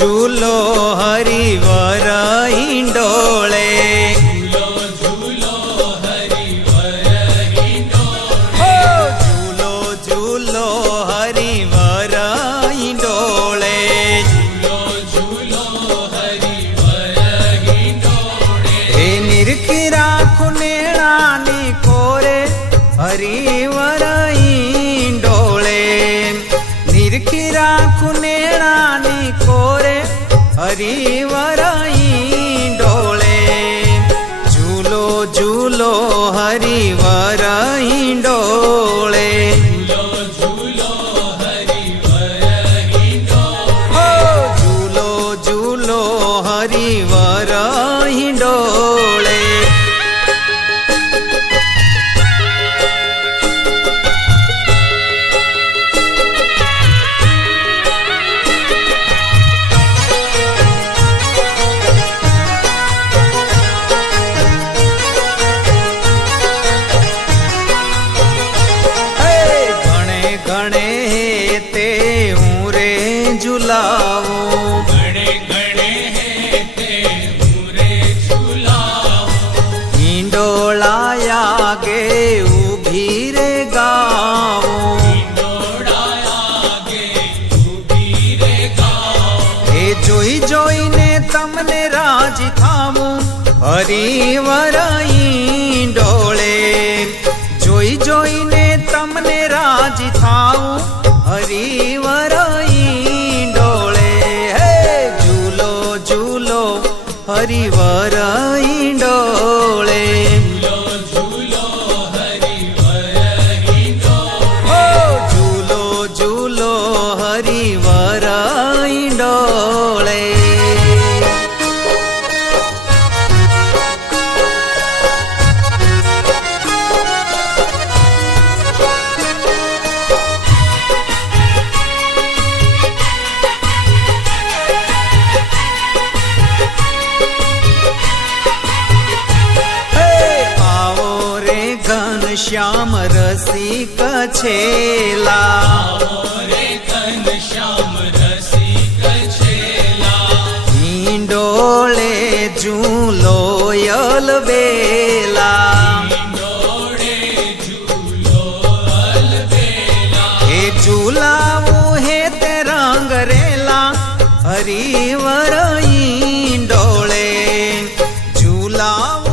झूलो हरिवर हिंडोळे झूलो हरिवर हिंडोळे झूलो झूलो हरिवर हिंडोळे झूलो हरिवर हिंडोळे हे निरखिरा खुनेणानी कोरे हरिवर हिंडोळे निरखिरा खुनेणानी कोरे हरिवर हिंडोळे झूलो झूलो हरिवर हिंडोळे झूलो हरिवर हिंडोळे झूलो झूलो हरिवर हिंडोळे झुलावो घणे घणे हे ते मुरे झुलावो हिंडोळाया गे उभी रे गावो हिंडोळाया गे उभी रे गावो हे જોઈ જોઈને તમને રાજી થાવું હરિવર હિંડોળે જોઈ જોઈને તમને રાજી થાવું હરિવર हरिवर हिंडोळे झूलो हरिवर हिंडोळे झूलो झूलो हरिवर हिंडोळे श्याम रसिक छेला रे घनश्याम रसिक छेला हिंडोळे झूलो अलबेला हिंडोळे झूलो अलबेला हे झूलावू हे ते रंगरेला हरिवर हिंडोळे झूलावू